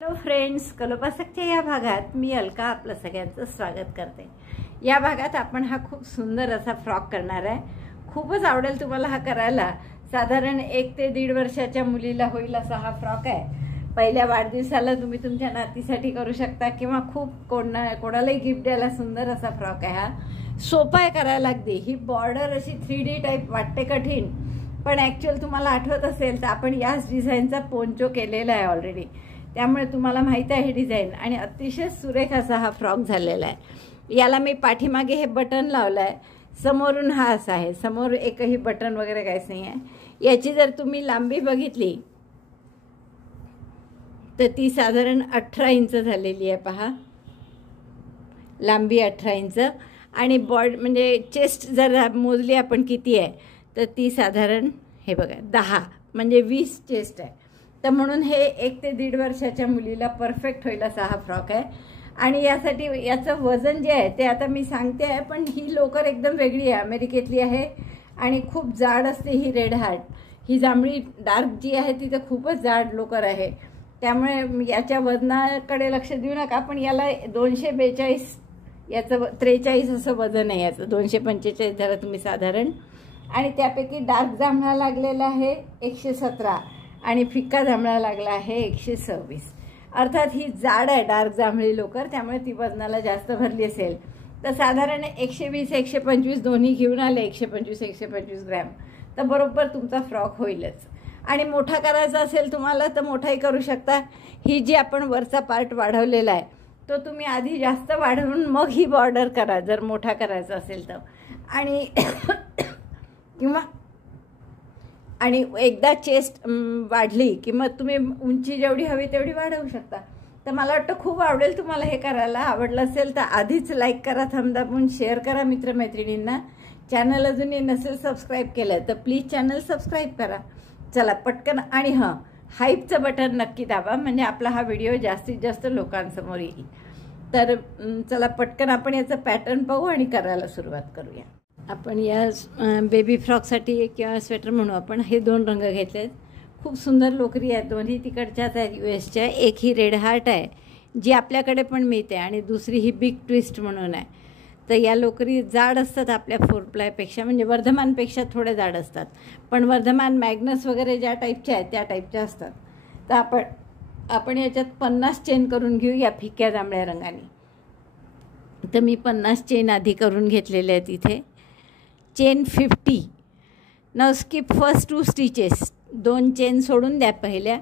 Hello friends, कलोपासकच्या या भागात मी अलका आपलं सगळ्यांचं स्वागत करते। या भागात आपण हा खूप सुंदर असा फ्रॉक करणार आहे। खूपच आवडेल तुम्हाला हा करायला। साधारण 1 ते 1.5 वर्षाच्या मुलीला होईल असा हा फ्रॉक आहे। पहिल्या वाढदिवसाला तुम्ही तुमच्या नातीसाठी करू शकता किंवा खूप कोणालाही गिफ्ट द्यायला सुंदर असा फ्रॉक आहे हा। सोपा आहे करायला अगदी। ही बॉर्डर अशी 3D टाइप वाटते कठीण, पण ॲक्च्युअल तुम्हाला आठवत असेल तर आपण याच डिझाईनचा पोंचो केलेला आहे ऑलरेडी, त्यामुळे तुम्हाला माहिती आहे ही डिझाईन आणि अतिशय सुरेख असा हा फ्रॉक झालेला आहे। याला मी पाठीमागे हे बटन लावलं आहे, समोरून हा असा आहे, समोर एकही बटन वगैरे काहीच नाही आहे। याची जर तुम्ही लांबी बघितली तर ती साधारण 18 इंच झालेली आहे। पहा, लांबी 18 इंच आणि म्हणजे चेस्ट जर मोजली आपण किती आहे तर ती साधारण हे बघा 10 म्हणजे 20 चेस्ट आहे। तर म्हणून हे 1 ते 1.5 वर्षाच्या मुलीला परफेक्ट होईल असा हा फ्रॉक आहे। आणि यासाठी याचं वजन जे आहे ते आता मी सांगते आहे, पण ही लोकर एकदम वेगळी आहे, अमेरिकेतली आहे आणि खूप जाड असते ही रेड हार्ट। ही जांभळी डार्क जी आहे ती तर खूपच जाड लोकर आहे, त्यामुळे याच्या वजनाकडे लक्ष देऊ नका। पण याला 242 याचं 43 असं वजन आहे याचं, 245 धरा तुम्ही साधारण। आणि त्यापैकी डार्क जांभळा लागलेला आहे 117 आणि फिक्का जांभळा लागला आहे 126। अर्थात ही जाड आहे डार्क जांभळी लोकर, त्यामुळे ती वजनाला जास्त भरली असेल। तर साधारण 120 125 दोन्ही घेऊन आले, 125 ग्रॅम, तर बरोबर तुमचा फ्रॉक होईलच। आणि मोठा करायचा असेल तुम्हाला तर मोठाही करू शकता। ही जी आपण वरचा पार्ट वाढवलेला आहे तो तुम्ही आधी जास्त वाढवून मग ही बॉर्डर करा जर मोठा करायचा असेल तर। आणि एकदा चेस्ट वाढली की मग तुम्ही उंची जेवढी हवी तेवढी वाढवू शकता। तर मला वाटतं खूप आवडेल तुम्हाला हे करायला। आवडलं असेल तर आधीच लाईक करा, थंब दाबून शेअर करा मित्रमैत्रिणींना। चॅनल अजूनही नसेल सबस्क्राईब केलं तर प्लीज चॅनल सबस्क्राईब करा। चला पटकन, आणि हां, हाईपचं बटन नक्की दाबा म्हणजे आपला हा व्हिडिओ जास्तीत जास्त लोकांसमोर येईल। तर चला पटकन आपण याचं पॅटर्न पाहू आणि करायला सुरुवात करूया। आपण या बेबी फ्रॉकसाठी किंवा स्वेटर म्हणू आपण, हे 2 रंग घेतले आहेत। खूप सुंदर लोकरी आहेत, दोन्ही तिकडच्याच आहेत US च्या। एक ही रेड हार्ट आहे जी आपल्याकडे पण मिळते आणि दुसरी ही बिग ट्विस्ट म्हणून आहे। तर या लोकरी जाड असतात आपल्या 4 प्लायपेक्षा, म्हणजे वर्धमानपेक्षा थोडे जाड असतात, पण वर्धमान मॅग्नस वगैरे ज्या टाईपच्या आहेत त्या टाईपच्या असतात। तर आपण याच्यात 50 चेन करून घेऊ या फिक्या जांभळ्या रंगाने। तर मी 50 चेन आधी करून घेतलेले आहेत इथे। चेन 50। नाव स्किप फर्स्ट 2 स्टिचेस, 2 चेन सोडून द्या पहिल्या,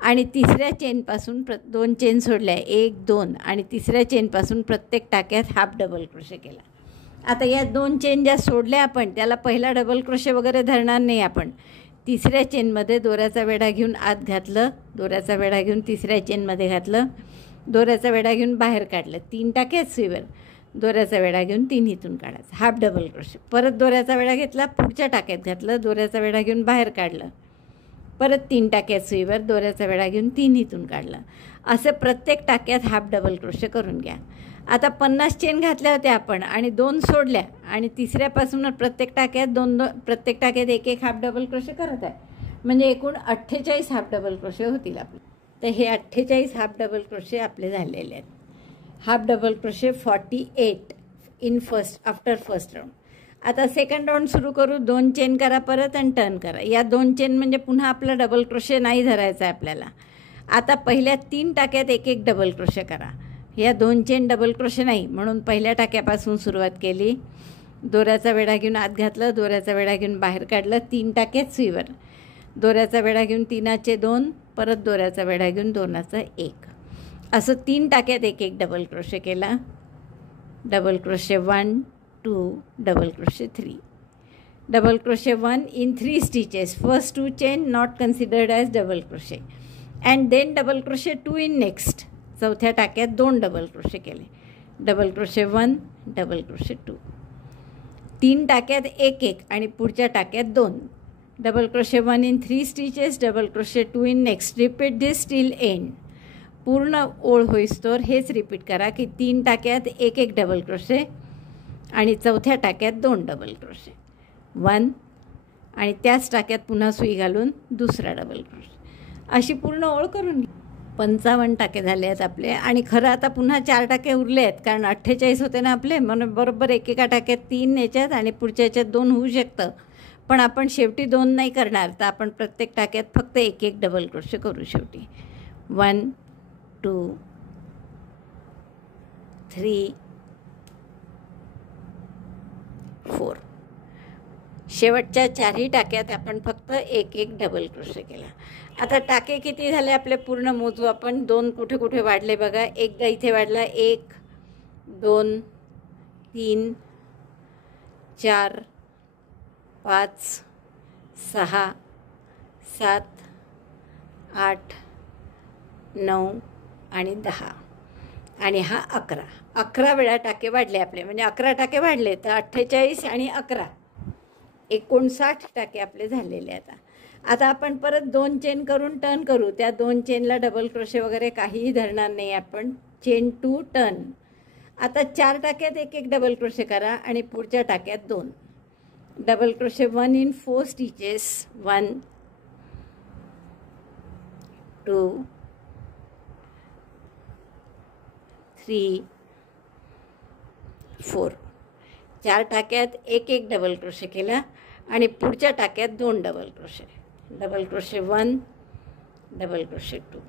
आणि तिसऱ्या चेनपासून 2 चेन सोडल्या, 1 2, आणि तिसऱ्या चेनपासून प्रत्येक टाक्यात हाफ डबल क्रोशे केला। आता या 2 चेन ज्या सोडल्या आपण त्याला पहिला डबल क्रोशे वगैरे धरणार नाही आपण। तिसऱ्या चेनमध्ये दोऱ्याचा वेढा घेऊन आत घातलं, दोऱ्याचा वेढा घेऊन तिसऱ्या चेनमध्ये घातलं, दोऱ्याचा वेढा घेऊन बाहेर काढलं, 3 टाक्यात सुईवर दोऱ्याचा वेढा घेऊन 3 इथून काढायचा, हाफ डबल क्रोशे। परत दोऱ्याचा वेढा घेतला, पुढच्या टाक्यात घातलं, दोऱ्याचा वेढा घेऊन बाहेर काढलं, परत 3 टाक्यात सुईवर दोऱ्याचा वेढा घेऊन 3 इथून काढलं। असं प्रत्येक टाक्यात हाफ डबल क्रोशे करून घ्या। आता 50 चेन घातल्या होत्या आपण आणि 2 सोडल्या, आणि तिसऱ्यापासून प्रत्येक टाक्यात 2 प्रत्येक टाक्यात 1 1 हाफ डबल क्रोशे करत आहे, म्हणजे एकूण 48 हाफ डबल क्रोशे होतील आपले। तर हे 48 हाफ डबल क्रोशे आपले झालेले आहेत। Half double crochet 48 in after first round. आता सेकंड राऊंड सुरू करू। 2 चेन करा परत आणि टर्न करा। या 2 चेन म्हणजे पुन्हा आपला डबल क्रोशे नाही धरायचा आहे आपल्याला। आता पहिल्या 3 टाक्यात 1 1 डबल क्रोशे करा। या 2 चेन डबल क्रोशे नाही म्हणून पहिल्या टाक्यापासून सुरुवात केली, दोऱ्याचा वेढा घेऊन आत घातलं, दोऱ्याचा वेढा घेऊन बाहेर काढलं, 3 टाक्यात सुईवर दोऱ्याचा वेढा घेऊन 3चे 2, परत दोऱ्याचा वेढा घेऊन 2चा 1, असं 3 टाक्यात 1 1 डबल क्रोशे केला। Double crochet 1 2 double crochet 3, double crochet 1 in 3 stitches, first 2 chain not considered as double crochet, and then double crochet 2 in next. चौथ्या टाक्यात 2 डबल क्रोशे केले, डबल क्रोशे 1 डबल क्रोशे 2, 3 टाक्यात 1 1 आणि पुढच्या टाक्यात 2, double crochet 1 in 3 stitches, double crochet 2 in next. Repeat this till end. पूर्ण ओळ होईस्तोवर हेच रिपीट करा की 3 टाक्यात 1 1 डबल क्रोशे आणि चौथ्या टाक्यात 2 डबल क्रोशे, 1, आणि त्याच टाक्यात पुन्हा सुई घालून दुसरा डबल क्रोशे। अशी पूर्ण ओळ करून घ्या। 55 टाके झाले आहेत आपले. आणि खरं आता पुन्हा 4 टाके उरले आहेत, कारण 48 होते ना आपले, म्हणून बरोबर एकेका टाक्यात 3 याच्यात आणि पुढच्या याच्यात 2 होऊ शकतं. पण आपण शेवटी 2 नाही करणार, तर आपण प्रत्येक टाक्यात फक्त एक एक डबल क्रोशे करू शेवटी. 1 2 3 4. शेवटच्या 4ही टाक्यात आपण फक्त एक एक डबल क्रोशे केला. आता टाके किती झाले आपले पूर्ण मोजू आपण. 2 कुठे कुठे वाढले बघा. एकदा इथे वाढला, 1 2 3 4 5 6 7 8 9 आणि 10 आणि हा 11. 11 वेळा टाके वाढले आपले, म्हणजे 11 टाके वाढले तर 48 आणि 11 59 टाके आपले झालेले. आता आपण परत 2 चेन करून टर्न करू. त्या 2 चेनला डबल क्रोशे वगैरे काहीही धरणार नाही आपण. Chain 2 turn. आता 4 टाक्यात एक एक डबल क्रोशे करा आणि पुढच्या टाक्यात 2 डबल क्रोशे. 1 in 4 stitches. 1 2 3 4. 4 टाक्यात एक एक डबल क्रोशे केला आणि पुढच्या टाक्यात 2 double crochet. Double crochet 1 double crochet 2.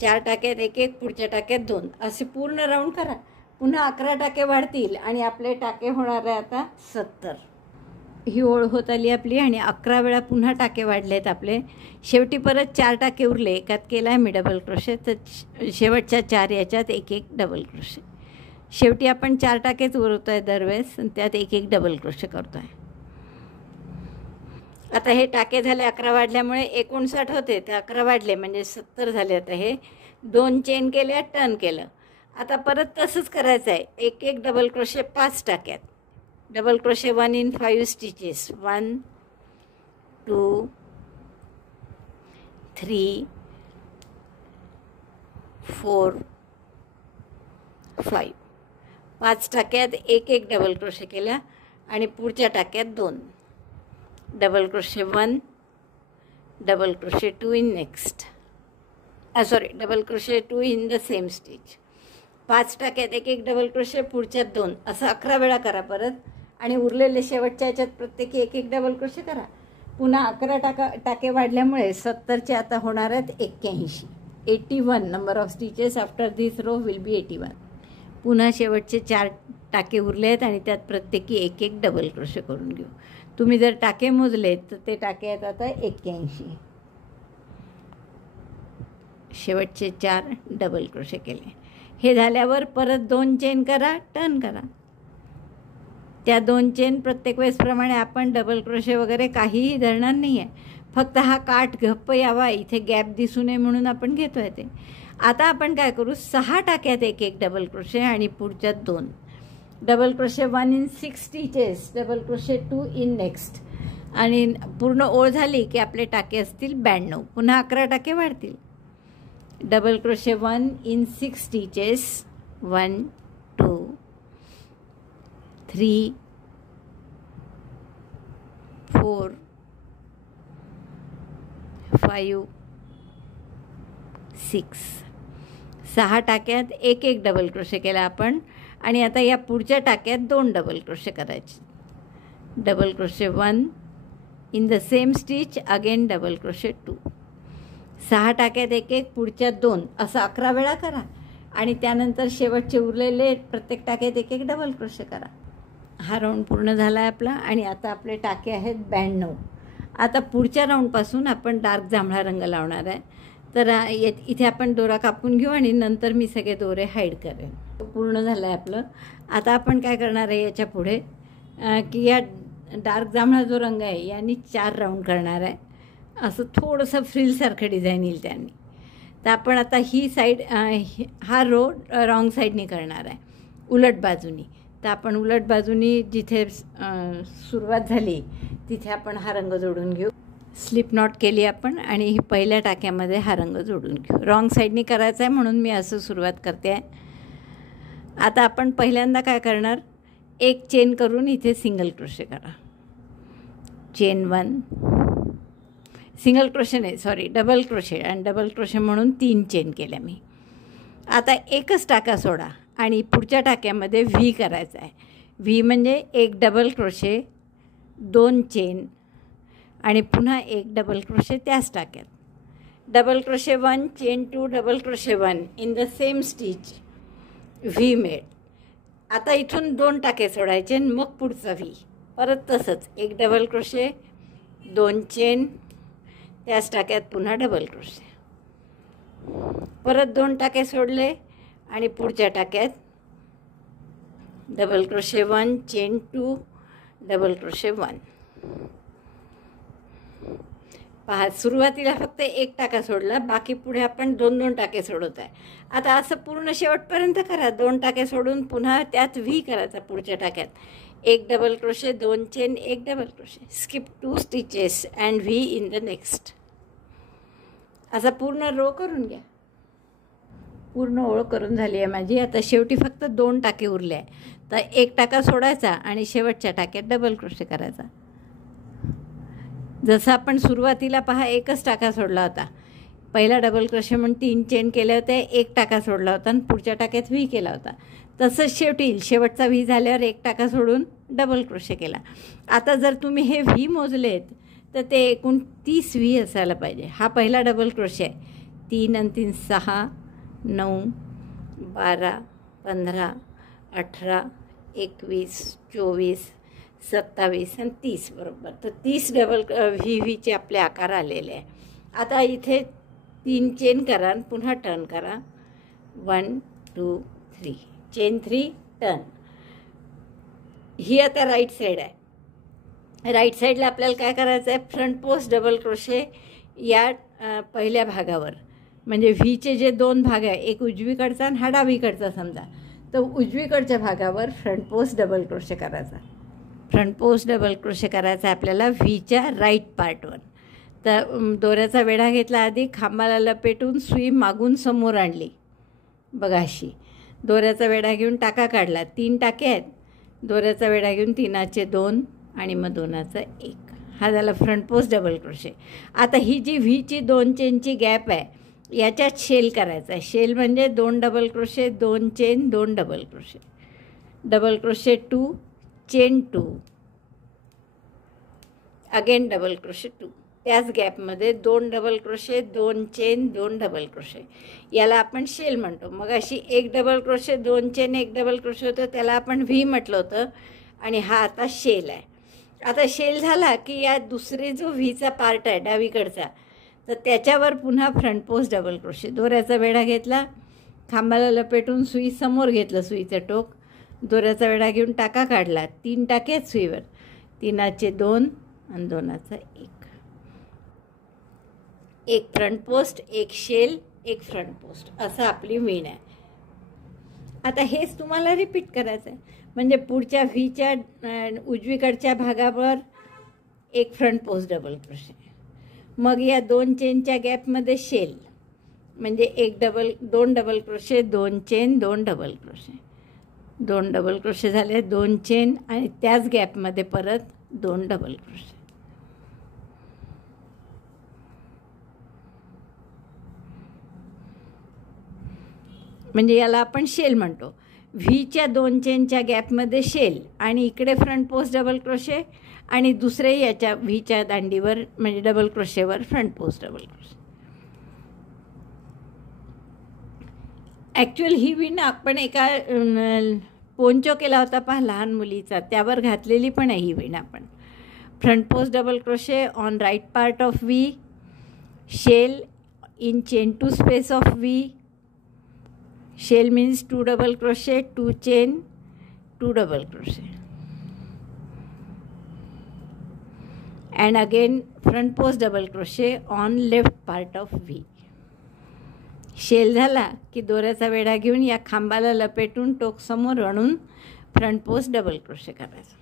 4 टाक्यात एक एक, पुढच्या टाक्यात 2 असे पूर्ण राऊंड करा. पुन्हा 11 टाके वाढतील आणि आपले टाके होणार आहे आता 70. ही ओळ होत आली आपली आणि 11 वेळा पुन्हा टाके वाढले आहेत आपले. शेवटी परत 4 टाके उरले. एकात केला आहे मी डबल क्रोशे, तर शेवटच्या 4 याच्यात एक एक डबल क्रोशे. शेवटी आपण 4 टाकेच उरवतो आहे दरवेळेस, त्यात एक एक डबल क्रोशे करतो आहे. आता हे टाके झाले 11 वाढल्यामुळे 59 होते, ते 11 वाढले म्हणजे 70 झाले. आता हे 2 चेन केल्या, टर्न केलं. आता परत तसंच करायचं आहे. एक एक डबल क्रोशे 5 टाक्यात. Double crochet 1 in 5 stitches. 1 2 3 4 5. 5 टाक्यात एक एक डबल क्रोशे केला आणि पुढच्या टाक्यात 2 double crochet. 1 double crochet 2 in next. Double crochet 2 in the same stitch. 5 टाक्यात एक एक डबल क्रोशे, पुढच्यात 2 असं 11 वेळा करा परत. आणि उरलेले शेवटच्या याच्यात प्रत्येकी एक एक डबल क्रोशे करा. पुन्हा 11 टाके वाढल्यामुळे 70चे आता होणार आहेत 81. 81 number of stitches after this row will be 81. पुन्हा शेवटचे 4 टाके उरले आहेत आणि त्यात प्रत्येकी एक एक डबल क्रोशे करून घेऊ. तुम्ही जर टाके मोजले तर ते टाके आहेत आता 81. शेवटचे 4 डबल क्रोशे केले. हे झाल्यावर परत 2 चेन करा, टर्न करा. त्या 2 चेन प्रत्येक वेळेसप्रमाणे आपण डबल क्रोशे वगैरे काहीही धरणार नाही आहे. फक्त हा काठ गप्प यावा, इथे गॅप दिसू नये म्हणून आपण घेतो आहे ते. आता आपण काय करू, 6 टाक्यात एक एक डबल क्रोशे आणि पुढच्यात 2 double crochet. 1 in 6 stitches. Double crochet 2 in next. आणि पूर्ण ओळ झाली की आपले टाके असतील 92. पुन्हा 11 टाके वाढतील. Double crochet 1 in 6 stitches. 1 2 3 4 5 6. 6 टाक्यात एक एक डबल क्रोशे केला आपण आणि आता या पुढच्या टाक्यात 2 डबल क्रोशे करायचे. Double crochet 1 in the same stitch. Again double crochet 2. 6 टाक्यात एक एक, पुढच्यात 2 असं 11 वेळा करा आणि त्यानंतर शेवटचे उरलेले प्रत्येक टाक्यात एक एक डबल क्रोशे करा. हा राऊंड पूर्ण झाला आहे आपला आणि आता आपले टाके आहेत 92. आता पुढच्या राऊंडपासून आपण डार्क जांभळा रंग लावणार आहे. तर इथे आपण दोरा कापून घेऊ आणि नंतर मी सगळे दोरे हाईड करेन. पूर्ण झालं आहे आपलं. आता आपण काय करणार आहे याच्या पुढे की या डार्क जांभळा जो रंग आहे यांनी 4 राऊंड करणार आहे. असं थोडंसं फ्रिलसारखं डिझाईन येईल त्यांनी. तर आपण आता ही साईड, हा रो रॉंग साईडनी करणार आहे, उलट बाजूनी. तर आपण उलट बाजूनी जिथे सुरुवात झाली तिथे आपण हा रंग जोडून घेऊ. स्लिप नॉट केली आपण आणि ही पहिल्या टाक्यामध्ये हा रंग जोडून घेऊ. रॉंग साईडनी करायचं आहे म्हणून मी असं सुरुवात करते आहे. आता आपण पहिल्यांदा काय करणार, एक चेन करून इथे सिंगल क्रोशे करा. चेन 1, सिंगल क्रोशे नाही, सॉरी, डबल क्रोशे, आणि डबल क्रोशे म्हणून 3 चेन केल्या मी. आता एकच टाका सोडा आणि पुढच्या टाक्यामध्ये व्ही करायचा आहे. व्ही म्हणजे एक डबल क्रोशे, 2 चेन आणि पुन्हा एक डबल क्रोशे त्याच टाक्यात. Double crochet 1, chain 2, double crochet 1 in the same stitch, V made. आता इथून 2 टाके सोडायचे आणि मग पुढचा व्ही. परत तसंच एक डबल क्रोशे, 2 चेन, त्याच टाक्यात पुन्हा डबल क्रोशे. परत 2 टाके सोडले आणि पुढच्या टाक्यात double crochet 1, chain 2, double crochet 1. पहा, सुरुवातीला फक्त एक टाका सोडला, बाकी पुढे आपण 2-2 टाके सोडत आहे. आता असं पूर्ण शेवटपर्यंत करा. 2 टाके सोडून पुन्हा त्यात व्ही करायचा पुढच्या टाक्यात. एक डबल क्रोशे, 2 चेन, एक double crochet. Skip 2 stitches and V in the next. असा पूर्ण रो करून घ्या. पूर्ण ओळ करून झाली आहे माझी. आता शेवटी फक्त 2 टाके उरले आहे. तर एक टाका सोडायचा आणि शेवटच्या टाक्यात डबल क्रोशे करायचा. जसं आपण सुरुवातीला पहा एकच टाका सोडला होता, पहिला डबल क्रोशे म्हणून 3 चेन केले होते, एक टाका सोडला होता आणि पुढच्या टाक्यात व्ही केला होता. तसंच शेवटी शेवटचा व्ही झाल्यावर एक टाका सोडून डबल क्रोशे केला. आता जर तुम्ही हे व्ही मोजलेत तर ते एकूण 30 व्ही असायला पाहिजे. हा पहिला डबल क्रोशे आहे. 3 आणि 3 6, 9, 12, 15, 18, 21, 24, 27 आणि 30 बरोबर. तर 30 डबल व्हीचे आपले आकार आलेले आहे. आता इथे 3 चेन करा आणि पुन्हा टर्न करा. 1, 2, 3, चेन 3, टर्न. ही आता राईट साईड आहे. राईट साईडला आपल्याला काय करायचं आहे, फ्रंट पोस्ट डबल क्रोशे या पहिल्या भागावर, म्हणजे व्हीचे जे 2 भाग आहे, एक उजवीकडचा आणि हा डावीकडचा समजा, तर उजवीकडच्या भागावर फ्रंट पोस्ट डबल क्रोशे करायचा. फ्रंट पोस्ट डबल क्रोशे करायचा आपल्याला व्हीच्या राईट पार्टवर. तर दोऱ्याचा वेढा घेतला, आधी खांबाला लपेटून सुई मागून समोर आणली बघा अशी. दोऱ्याचा वेढा घेऊन टाका काढला. 3 टाके आहेत. दोऱ्याचा वेढा घेऊन 3चे 2 आणि मग 2चा 1. हा झाला फ्रंट पोस्ट डबल क्रोशे. आता ही जी व्हीची 2 चेनची गॅप आहे याच्यात शेल करायचा आहे. शेल म्हणजे 2 double crochet, 2 chain, 2 double crochet, double crochet 2, chain 2, again double crochet 2. त्याच गॅपमध्ये 2 double crochet, 2 chain, 2 double crochet. याला आपण शेल म्हणतो. मग अशी 1 double crochet, 2 chain, 1 double crochet होतं, त्याला आपण व्ही म्हटलं होतं. आणि हा आता शेल आहे. आता शेल झाला की या दुसरे जो व्हीचा पार्ट आहे डावीकडचा, तर त्याच्यावर पुन्हा फ्रंट पोस्ट डबल क्रोशे. दोऱ्याचा वेढा घेतला, खांबाला लपेटून सुई समोर घेतलं, सुईचं टोक, दोऱ्याचा वेढा घेऊन टाका काढला. 3 टाके आहेत सुईवर, 3चे 2 आणि 2चा 1. एक फ्रंट पोस्ट, एक शेल, एक फ्रंट पोस्ट, असं आपली वीण आहे. आता हेच तुम्हाला रिपीट करायचं आहे. म्हणजे पुढच्या व्हीच्या उजवीकडच्या भागावर एक फ्रंट पोस्ट डबल क्रोशे, मग या 2 चेनच्या गॅपमध्ये शेल, म्हणजे 2 double crochet, 2 chain, 2 double crochet, 2 double crochet झाले, 2 चेन आणि त्याच गॅपमध्ये परत 2 डबल क्रोशे. म्हणजे याला आपण शेल म्हणतो. व्हीच्या 2 चेनच्या गॅपमध्ये शेल आणि इकडे फ्रंट पोस्ट डबल क्रोशे आणि दुसरे याच्या व्हीच्या दांडीवर म्हणजे डबल क्रोशेवर front post double crochet. Actual ही वीण आपण एका पोंचो केला होता पहा लहान मुलीचा, त्यावर घातलेली पण आहे ही वीण आपण. Front post double crochet on right part of V, shell in chain 2 space of V. Shell means 2 double crochet, 2 chain, 2 double crochet, and again front post double crochet on left part of V. Shell झाला की दोऱ्याचा वेढा घेऊन या खांबाला लपेटून टोक समोर आणून front post double crochet करायचा.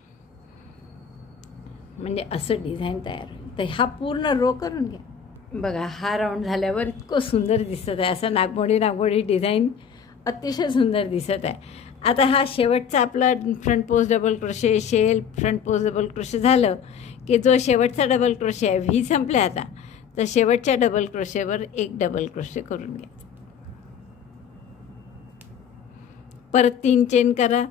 म्हणजे असं डिझाईन तयार होईल. तर हा पूर्ण रो करून घ्या. बघा हा राऊंड झाल्यावर इतकं सुंदर दिसत आहे. असं नागमोडी डिझाईन अतिशय सुंदर दिसत आहे. आता हा शेवटचा आपला front post double crochet, shell, front post double crochet झालं की जो शेवटचा डबल क्रोशे आहे व्ही संपला आता, तर शेवटच्या डबल क्रोशेवर एक डबल क्रोशे करून घ्यायचं. परत 3 चेन करा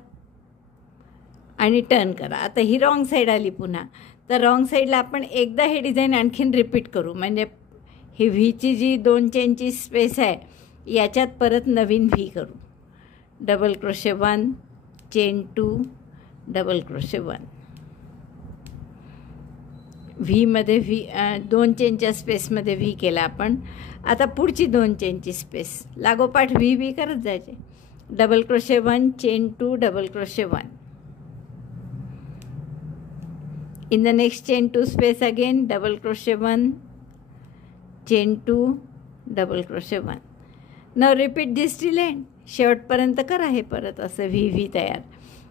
आणि टर्न करा. आता ही रॉंग साईड आली पुन्हा, तर रॉंग साईडला आपण एकदा हे डिझाईन आणखीन रिपीट करू. म्हणजे ही व्हीची जी 2 चेनची स्पेस आहे याच्यात परत नवीन व्ही करू. Double crochet 1, chain 2, double crochet 1. व्हीमध्ये व्ही 2 चेनच्या स्पेसमध्ये व्ही केला आपण. आता पुढची 2 चेनची स्पेस लागोपाठ व्ही करत जायचे. Double crochet 1, chain 2, double crochet 1. In the next chain 2 space again, double crochet 1, chain 2, double crochet 1. Now repeat this till end. शेवटपर्यंत करा हे परत असं व्ही तयार.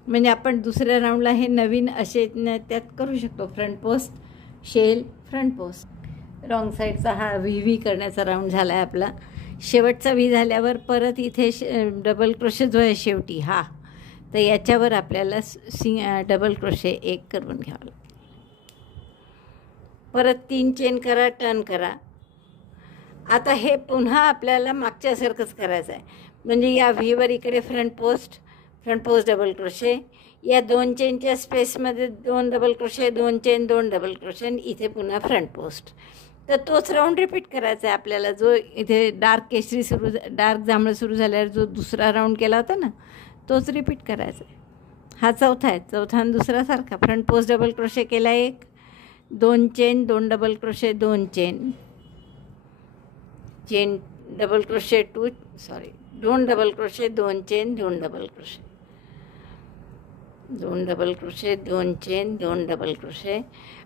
म्हणजे आपण दुसऱ्या राऊंडला हे नवीन असे त्यात करू शकतो. Front post, shell, front post. Wrong साईडचा हा व्ही करण्याचा राऊंड झाला आहे आपला. शेवटचा व्ही झाल्यावर परत इथे डबल क्रोशे जो आहे शेवटी हा, तर याच्यावर आपल्याला डबल क्रोशे 1 करून घ्यावं लागेल. परत 3 चेन करा, टर्न करा. आता हे पुन्हा आपल्याला मागच्यासारखंच करायचं आहे. म्हणजे या व्हीवर इकडे फ्रंट पोस्ट डबल क्रोशे, या 2 चेनच्या स्पेसमध्ये 2 double crochet, 2 chain, 2 double crochet, आणि इथे पुन्हा फ्रंट पोस्ट. तर तोच राऊंड रिपीट करायचा आहे आपल्याला. जो इथे डार्क जांभळं सुरू झाल्यावर जो दुसरा राऊंड केला होता ना, तोच रिपीट करायचा आहे. हा चौथा आहे. चौथा आणि दुसरा सारखा. फ्रंट पोस्ट डबल क्रोशे केला 1, 2 chain, 2 double crochet, 2 chain, chain double crochet 2 double crochet, 2 chain, 2 double crochet, 2 double crochet, 2 chain, 2 double crochet,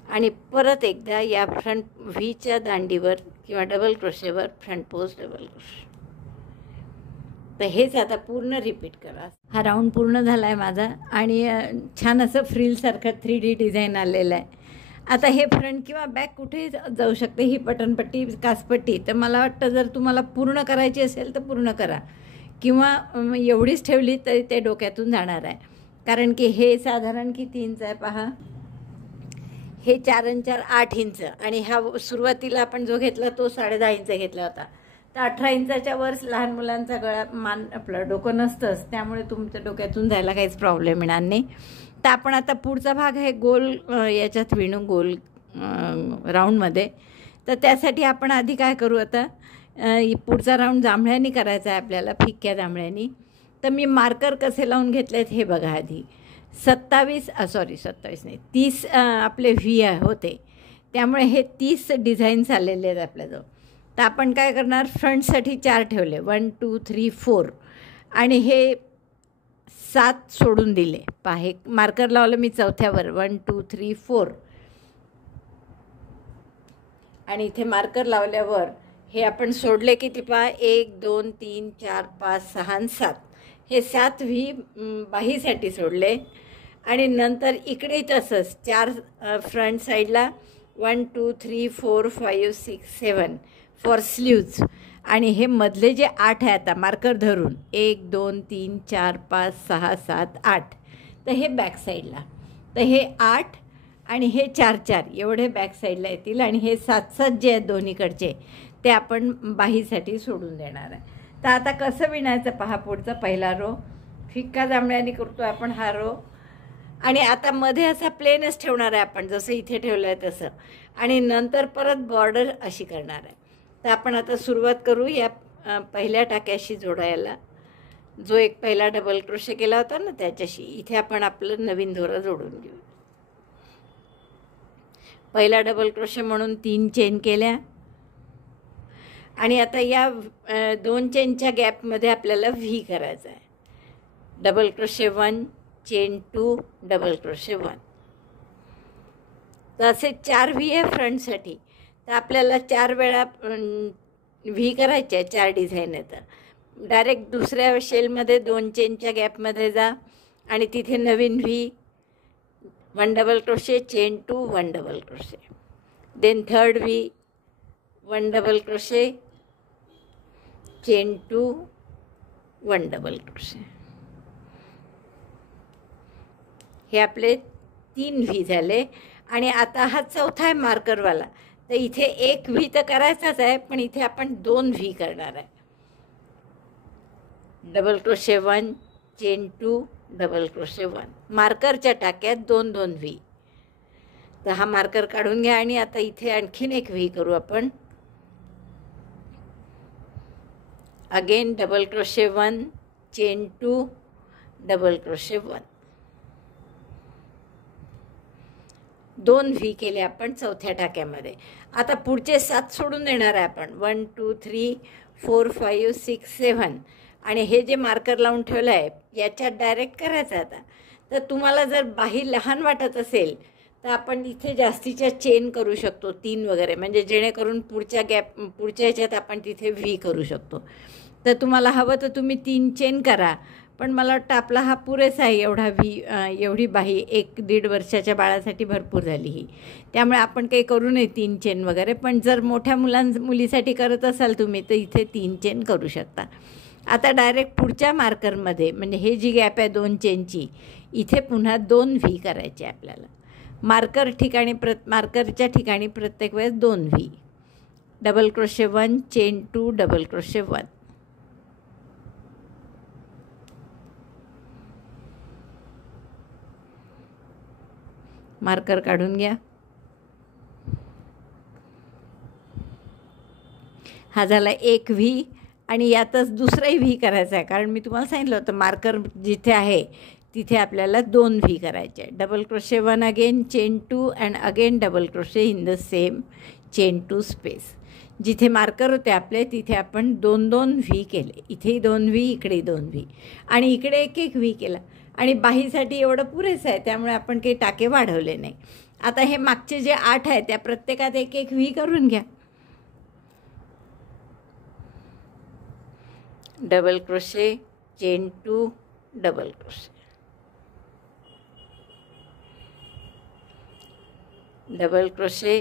आणि परत एकदा या फ्रंट व्हीच्या दांडीवर किंवा डबल क्रोशेवर फ्रंट पोस्ट डबल क्रोशे. तर हेच आता पूर्ण रिपीट करा. हा राऊंड पूर्ण झाला आहे माझा आणि छान असं फ्रिलसारखं 3D डिझाईन आलेलं आहे. आता हे फ्रंट किंवा बॅक कुठेही जाऊ शकते. ही पटनपट्टी, कासपट्टी. तर मला वाटतं जर तुम्हाला पूर्ण करायची असेल तर पूर्ण करा, किंवा एवढीच ठेवली तरी ते डोक्यातून जाणार आहे. कारण की हे साधारण किती इंच आहे पहा. हे 4 आणि 4 8 इंच, आणि हा सुरुवातीला आपण जो घेतला तो 10.5 इंच घेतला होता. तर 18 इंचाच्या वर लहान मुलांचा गळा, मान, आपलं डोकं नसतंच, त्यामुळे तुमच्या डोक्यातून जायला काहीच प्रॉब्लेम येणार नाही. तर आपण आता पुढचा भाग आहे गोल याच्यात विणू, गोल राऊंडमध्ये. तर त्यासाठी आपण आधी काय करू, आता पुढचा राऊंड जांभळ्यांनी करायचा आहे आपल्याला, फिक्क्या जांभळ्यांनी. तर मी मार्कर कसे लावून घेतले आहेत हे बघा आधी. 27 नाही 30 आपले व्ही होते, त्यामुळे हे 30 डिझाईन्स आलेले आहेत आपल्याजवळ. तर आपण काय करणार, फ्रंटसाठी 4 ठेवले, 1 2 3 4, आणि हे 7 सोडून दिले. पहा हे मार्कर लावलं मी चौथ्यावर, 1 2 3 4, आणि इथे मार्कर लावल्यावर हे आपण सोडले किती पहा, 1 2 3 4 5 6 आणि 7. हे 7 व्ही बाहीसाठी सोडले. आणि नंतर इकडे तसंच 4 फ्रंट साईडला, 1 2 3 4 5 6 7 फॉर स्लीव्ज. आणि हे मधले जे 8 आहे आता मार्कर धरून, 1 2 3 4 5 6 7 8, तर हे बॅक साईडला. तर हे 8 आणि हे 4 4 एवढे बॅक साईडला येतील, आणि हे 7 7 जे आहेत दोन्हीकडचे ते आपण बाहीसाठी सोडून देणार आहे. तर आता कसं विणायचं पहा. पुढचा पहिला रो फिक्का जांभळ्याने करतो आपण हा रो, आणि आता मध्ये असा प्लेनच ठेवणार आहे आपण, जसं इथे ठेवलं आहे तसं, आणि नंतर परत बॉर्डर अशी करणार आहे. तर आपण आता सुरुवात करू या पहिल्या टाक्याशी जोडायला. जो एक पहिला डबल क्रोशे केला होता ना त्याच्याशी इथे आपण आपलं नवीन दोरा जोडून घेऊ. पहिला डबल क्रोशे म्हणून 3 चेन केल्या, आणि आता या 2 चेनच्या गॅपमध्ये आपल्याला व्ही करायचा आहे. Double crochet 1, chain 2, double crochet 1. तर असे 4 व्ही आहे फ्रंटसाठी. तर आपल्याला 4 वेळा व्ही करायचे आहे. 4 डिझाईन येतं. डायरेक्ट दुसऱ्या शेलमध्ये 2 चेनच्या गॅपमध्ये जा, आणि तिथे नवीन V, 1 double crochet, chain 2, 1 double crochet. Then third V, 1 double crochet, chain 2, 1 double crochet. हे आपले 3 व्ही झाले. आणि आता हा चौथा आहे मार्करवाला, तर इथे एक व्ही तर करायचाच आहे, पण इथे आपण 2 व्ही करणार आहे. Double crochet 1, chain 2, double crochet 1. मार्करच्या टाक्यात 2-2 व्ही. तर हा मार्कर काढून घ्या आणि आता इथे आणखीन एक व्ही करू आपण. Again double crochet 1, chain 2, double crochet 1. 2 V केले आपण चौथ्या टाक्यामध्ये. आता पुढचे 7 सोडून देणार आहे आपण. 1 2 3 4 5 6 7. आणि हे जे मार्कर लावून ठेवलं आहे याच्यात डायरेक्ट करायचं आता. तर तुम्हाला जर बाही लहान वाटत असेल तर आपण इथे जास्तीच्या चेन करू शकतो, 3 वगैरे, म्हणजे जेणेकरून पुढच्या ह्याच्यात आपण तिथे व्ही करू शकतो. तर तुम्हाला हवं तर तुम्ही 3 चेन करा, पण मला वाटतं आपला हा पुरेसा आहे. एवढा व्ही, एवढी बाही 1-1.5 वर्षाच्या बाळासाठी भरपूर झाली ही. त्यामुळे आपण काही करू नये 3 चेन वगैरे. पण जर मोठ्या मुलीसाठी करत असाल तुम्ही तर इथे 3 चेन करू शकता. आता डायरेक्ट पुढच्या मार्करमध्ये, म्हणजे हे जी गॅप आहे 2 चेनची, इथे पुन्हा 2 व्ही करायचे आपल्याला. मार्करच्या ठिकाणी प्रत्येक वेळेस 2 V. Double crochet 1, chain 2, double crochet 1. Marker काढून घ्या. हा झाला एक व्ही. आणि यातच दुसराही व्ही करायचा आहे, कारण मी तुम्हाला सांगितलं होतं मार्कर जिथे आहे तिथे आपल्याला 2 व्ही करायचे. Double crochet 1 again, chain 2 and again double crochet in the same chain 2 space. जिथे मार्कर होते आपले तिथे आपण 2-2 व्ही केले. इथेही 2 व्ही, इकडेही 2 व्ही, आणि इकडे 1-1 व्ही केला. आणि बाहीसाठी एवढं पुरेसं आहे, त्यामुळे आपण काही टाके वाढवले नाही. आता हे मागचे जे 8 आहे त्या प्रत्येकात 1-1 व्ही करून घ्या. Double crochet, chain 2, double crochet, double crochet,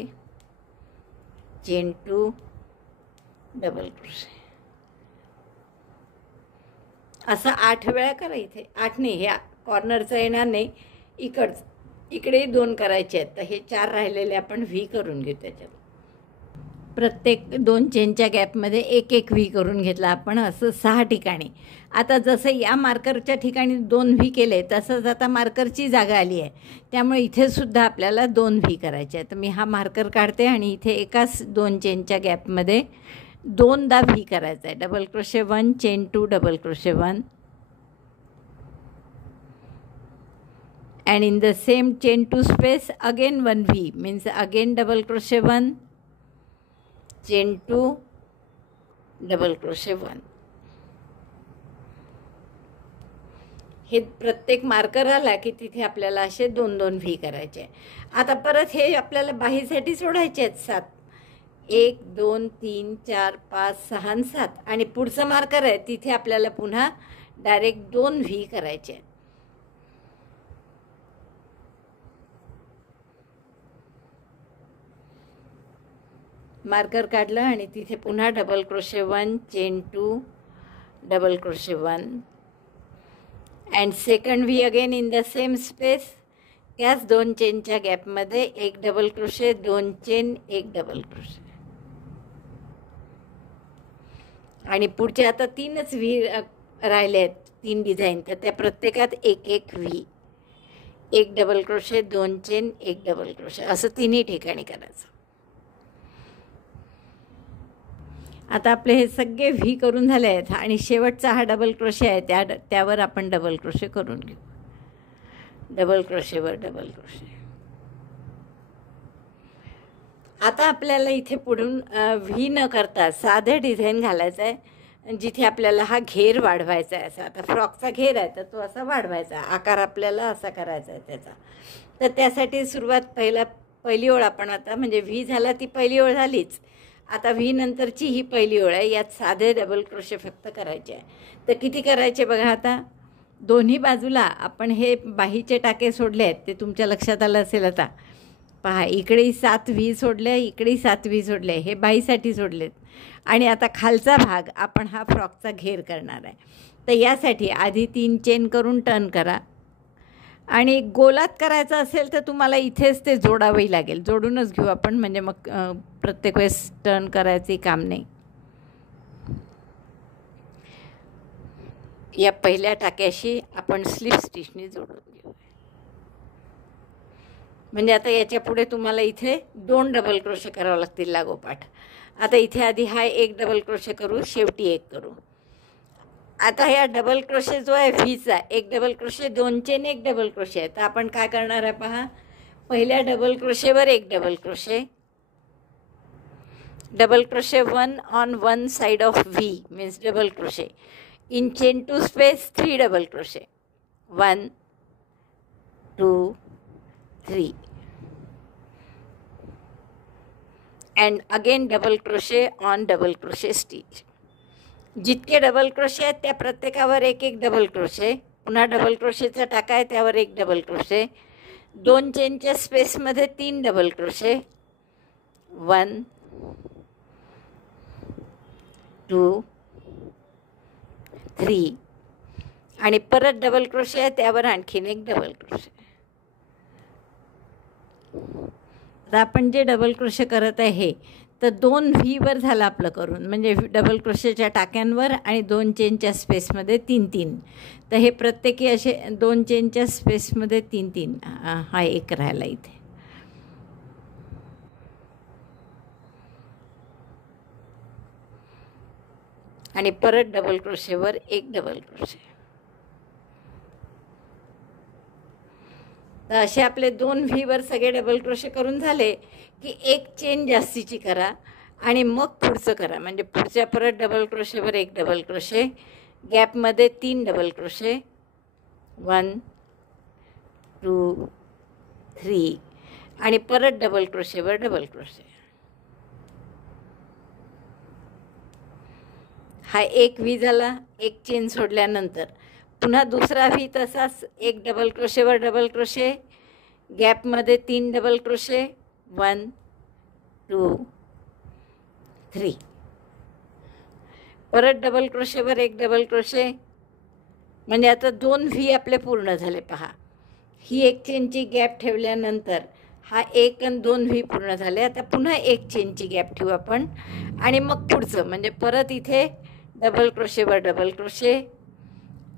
chain 2, double crochet. असं 8 वेळा करा. इथे 8 नाही, ह्या कॉर्नरचं येणार नाही, इकडेही 2 करायचे आहेत. तर हे 4 राहिलेले आपण व्ही करून घेऊ. त्याच्यात प्रत्येक 2 चेनच्या गॅपमध्ये 1-1 व्ही करून घेतला आपण, असं 6 ठिकाणी. आता जसं या मार्करच्या ठिकाणी 2 व्ही केले तसंच आता मार्करची जागा आली आहे, त्यामुळे इथे सुद्धा आपल्याला 2 व्ही करायचे आहे. तर मी हा मार्कर काढते आणि इथे एकाच 2 चेनच्या गॅपमध्ये 2दा व्ही करायचा आहे. Double crochet 1, chain 2, double crochet 1. And in the same chain 2 space again 1 V, means again double crochet 1, chain 2, double crochet 1. हे प्रत्येक मार्कर आला की तिथे आपल्याला असे 2-2 व्ही करायचे. आता परत हे आपल्याला बाहीसाठी सोडायचे आहेत 7. 1 2 3 4 5 6 आणि 7. आणि पुढचं मार्कर आहे तिथे आपल्याला पुन्हा डायरेक्ट 2 व्ही करायचे. मार्कर काढलं आणि तिथे पुन्हा double crochet 1, chain 2, double crochet 1. And second V again in the same space. याच 2 चेनच्या गॅपमध्ये 1 double crochet, 2 chain, 1 double crochet. आणि पुढचे आता 3च व्ही राहिले आहेत, 3 डिझाईन. तर त्या प्रत्येकात 1-1 V, 1 double crochet, 2 chain, 1 double crochet, असं 3ही ठिकाणी करायचं. आता आपले हे सगळे व्ही करून झाले आहेत आणि शेवटचा हा डबल क्रोशे आहे, त्यावर आपण डबल क्रोशे करून घेऊ. डबल क्रोशेवर डबल क्रोशे. आता आपल्याला इथे पुढून व्ही न करता साधे डिझाईन घालायचं आहे, जिथे आपल्याला हा घेर वाढवायचा आहे. असा आता फ्रॉकचा घेर आहे तर तो असा वाढवायचा, आकार आपल्याला असा करायचा आहे त्याचा. तर त्यासाठी पहिली ओळ आपण आता, म्हणजे व्ही झाला ती पहिली ओळ झालीच, आता व्ही नंतरची ही पहिली ओळ आहे. यात साधे डबल क्रोशे फक्त करायचे आहे. तर किती करायचे बघा. आता दोन्ही बाजूला आपण हे बाहीचे टाके सोडले आहेत, ते तुमच्या लक्षात आलं असेल. आता पहा, इकडेही 7 व्ही सोडले, इकडेही 7 व्ही सोडले, हे बाहीसाठी सोडलेत. आणि आता खालचा भाग आपण हा फ्रॉकचा घेर करणार आहे. तर यासाठी आधी 3 चेन करून टर्न करा आणि गोलात करायचं असेल तर तुम्हाला इथेच ते जोडावंही लागेल. जोडूनच घेऊ आपण, म्हणजे मग प्रत्येक वेळेस टर्न करायचे काम नाही. या पहिल्या टाक्याशी आपण स्लिप स्टिचने जोडून घेऊ. म्हणजे आता याच्या पुढे तुम्हाला इथे 2 डबल क्रोशे करावं लागतील लागोपाठ. आता इथे आधी हा एक डबल क्रोशे करू, शेवटी एक करू. आता ह्या डबल क्रोशे जो आहे व्हीचा एक डबल क्रोशे, 2 चेन एक डबल क्रोशे आहे. तर आपण काय करणार आहे पहा, पहिल्या डबल क्रोशेवर एक double crochet, double crochet 1 on 1 side of V means double crochet. In chain 2 space 3 double crochet, 1 2 3 and again double crochet on double crochet stitch. जितके डबल क्रोशे आहेत त्या प्रत्येकावर एक एक डबल क्रोशे, पुन्हा डबल क्रोशेचा टाका आहे त्यावर एक डबल क्रोशे, 2 चेनच्या स्पेसमध्ये 3 डबल क्रोशे, 1 2 3 आणि परत डबल क्रोशे आहे त्यावर आणखीन एक डबल क्रोशे. आता आपण जे डबल क्रोशे करत आहे तर 2 व्हीवर झालं आपलं करून, म्हणजे डबल क्रोशेच्या टाक्यांवर आणि 2 चेनच्या स्पेसमध्ये 3-3. तर हे प्रत्येकी असे 2 चेनच्या स्पेसमध्ये 3-3, हा एक राहिला इथे. आणि परत डबल क्रोशेवर एक डबल क्रोशे. तर असे आपले 2 व्हीवर सगळे डबल क्रोशे करून झाले की एक चेन जास्तीची करा आणि मग पुढचं करा. म्हणजे पुढच्या परत डबल क्रोशेवर एक डबल क्रोशे, गॅपमध्ये 3 डबल क्रोशे, 1 2 3 आणि परत डबल क्रोशेवर डबल क्रोशे. हा एक व्ही झाला. एक चेन सोडल्यानंतर पुन्हा दुसरा व्ही तसाच, एक डबल क्रोशेवर डबल क्रोशे, गॅपमध्ये 3 डबल क्रोशे, 1 2 3 परत डबल क्रोशेवर एक डबल क्रोशे. म्हणजे आता 2 व्ही आपले पूर्ण झाले पहा. ही एक चेनची गॅप ठेवल्यानंतर हा एक आणि 2 व्ही पूर्ण झाले. आता पुन्हा एक चेनची गॅप ठेवू आपण आणि मग पुढचं, म्हणजे परत इथे डबल क्रोशेवर डबल क्रोशे,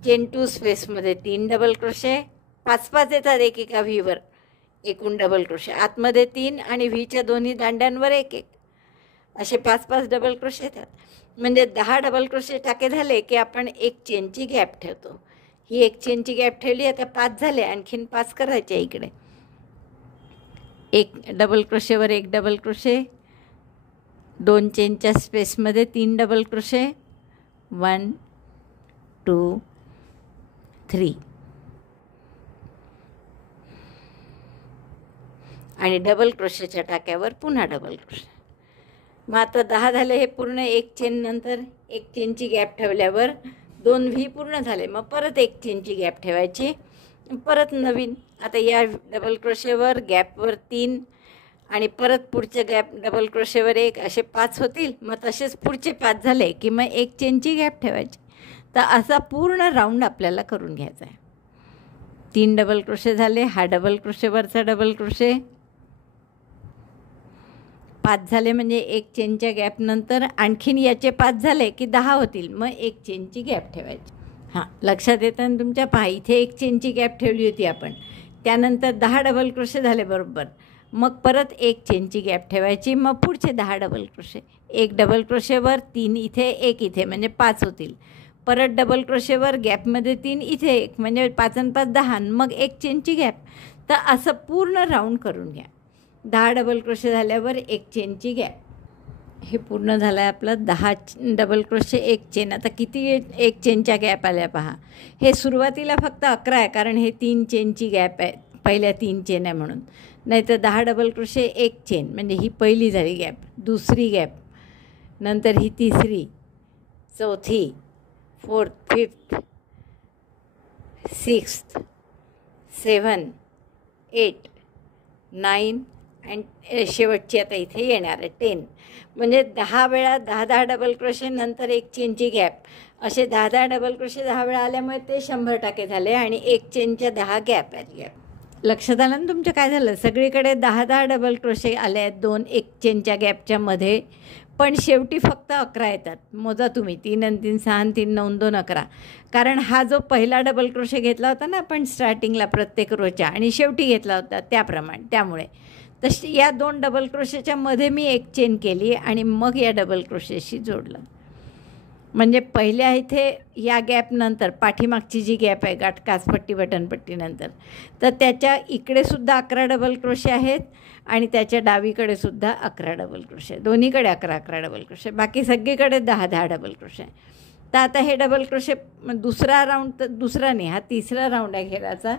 चेन 2 स्पेसमध्ये 3 डबल क्रोशे, 5-5 येतात एकेका व्हीवर, एकूण डबल क्रोशे आतमध्ये 3 आणि व्हीच्या दोन्ही दांड्यांवर एक एक, असे 5-5 डबल क्रोशे येतात. म्हणजे 10 डबल क्रोशे टाके झाले की आपण एक चेनची गॅप ठेवतो. ही एक चेनची गॅप ठेवली, आता 5 झाले, आणखीन 5 करायचे. इकडे एक डबल क्रोशेवर एक डबल क्रोशे, 2 चेनच्या स्पेसमध्ये 3 डबल क्रोशे, 1 2 3 आणि डबल क्रोशेच्या टाक्यावर पुन्हा डबल क्रोशे. मग आता 10 झाले. हे पूर्ण एक चेन नंतर एक चेनची गॅप ठेवल्यावर 2 व्ही पूर्ण झाले. मग परत एक चेनची गॅप ठेवायची, परत नवीन. आता या डबल क्रोशेवर गॅपवर 3 आणि परत पुढच्या गॅप डबल क्रोशेवर एक, असे 5 होतील. मग तसेच पुढचे 5 झाले की मग एक चेनची गॅप ठेवायची. तर असा पूर्ण राऊंड आपल्याला करून घ्यायचा आहे. 3 डबल क्रोशे झाले. हा डबल क्रोशेवरचा डबल क्रोशे, 5 झाले. म्हणजे एक चेनच्या गॅपनंतर आणखीन याचे 5 झाले की 10 होतील. मग एक चेनची गॅप ठेवायची. हां, लक्षात येतं ना तुमच्या? पहा, इथे एक चेनची गॅप ठेवली होती आपण, त्यानंतर 10 डबल क्रोशे झाले बरोबर. मग परत एक चेनची गॅप ठेवायची, मग पुढचे 10 डबल क्रोशे, एक डबल क्रोशेवर 3 इथे, एक इथे, म्हणजे 5 होतील. परत डबल क्रोशेवर गॅपमध्ये 3 इथे एक, म्हणजे 5 आणि 5 10, मग एक चेनची गॅप. तर असं पूर्ण राऊंड करून घ्या. 10 डबल क्रोशे झाल्यावर एक चेनची गॅप. हे पूर्ण झालं आहे आपलं. 10 डबल क्रोशे एक चेन. आता किती एक चेनच्या गॅप आल्या पहा. हे सुरुवातीला फक्त 11 आहे, कारण हे 3 चेनची गॅप आहे, पहिल्या 3 चेन आहे म्हणून. नाहीतर 10 डबल क्रोशे एक चेन, म्हणजे ही पहिली झाली गॅप, दुसरी गॅप, नंतर ही तिसरी, चौथी, 4th 5th 6th 7th 8th 9th आणि शेवटची आता इथे येणार आहे 10. म्हणजे 10 वेळा 10 डबल क्रोशे नंतर एक चेनची गॅप, असे 10 डबल क्रोशे 10 वेळा आल्यामुळे ते 100 टाके झाले आणि एक चेनच्या 10 गॅप आहेत. लक्षात आलं ना तुमच्या काय झालं? सगळीकडे 10 डबल क्रोशे आले आहेत 2 एक चेनच्या गॅपच्या मध्ये, पण शेवटी फक्त 11 येतात. मोजा तुम्ही, 3 आणि 3 6 आणि 3 9 2 11. कारण हा जो पहिला डबल क्रोशे घेतला होता ना आपण स्टार्टिंगला प्रत्येक रोच्या आणि शेवटी घेतला होता त्याप्रमाणे, त्यामुळे तशी या 2 डबल क्रोशेच्या मध्ये मी एक चेन केली आणि मग या डबल क्रोशेशी जोडलं. म्हणजे पहिल्या इथे या गॅपनंतर पाठीमागची जी गॅप आहे कासपट्टी बटनपट्टीनंतर, तर त्याच्या इकडेसुद्धा 11 डबल क्रोशे आहेत आणि त्याच्या डावीकडेसुद्धा 11 डबल क्रोशे, दोन्हीकडे 11 डबल क्रोशे, बाकी सगळीकडे 10 डबल क्रोशे. तर आता हे डबल क्रोशे दुसरा राऊंड, तर दुसरा नाही, हा तिसरा राऊंड आहे घेराचा.